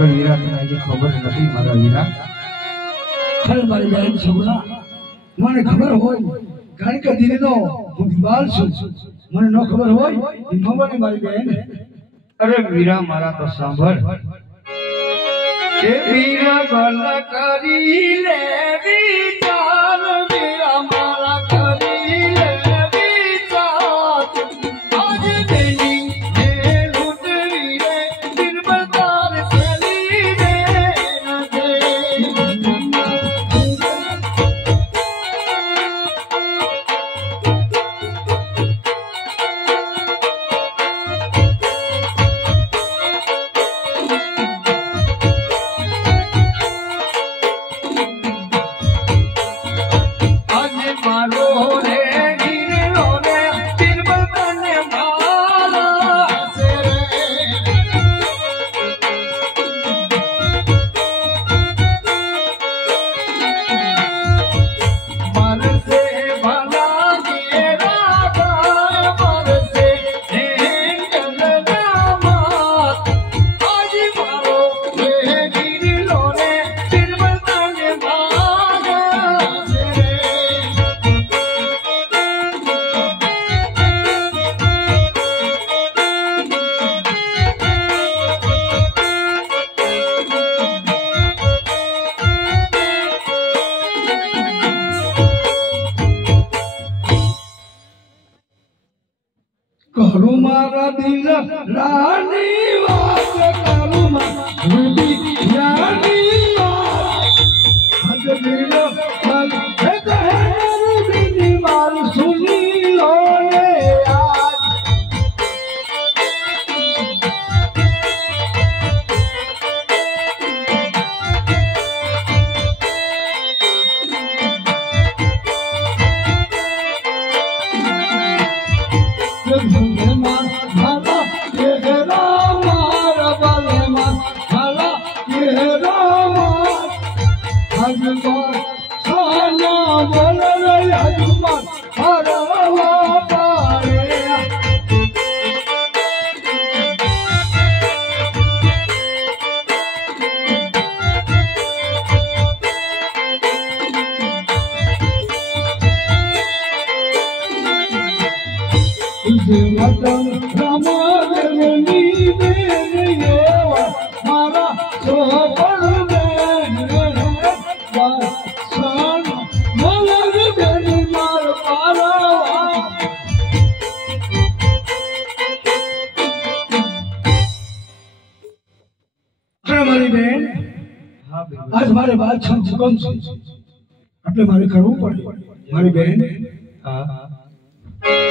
बराबर वीरा तने जे खबर નથી મારા વીરા खर मारी बहन छुगना મને ખબર હોય કારણ કે દીનો હું દિવાલ છું મને ન ખબર હોય એ મમને મારી બહેન અરે વીરા મારા તો સાંભળ કે વીરા બલ કરી લે વિચાર વીરા મારા કરી લે વિચાર આજ તેની હે લૂટવી રે દિલબર તાર ચલી રે करू मारा दिल रानी बात करू रूबी रानी आज दिल मल है कहे रूबी नी माल सुनी लो ने आज आज मारे बात छम छुकम એટલે મારે કરવું પડે મારી બહેન હા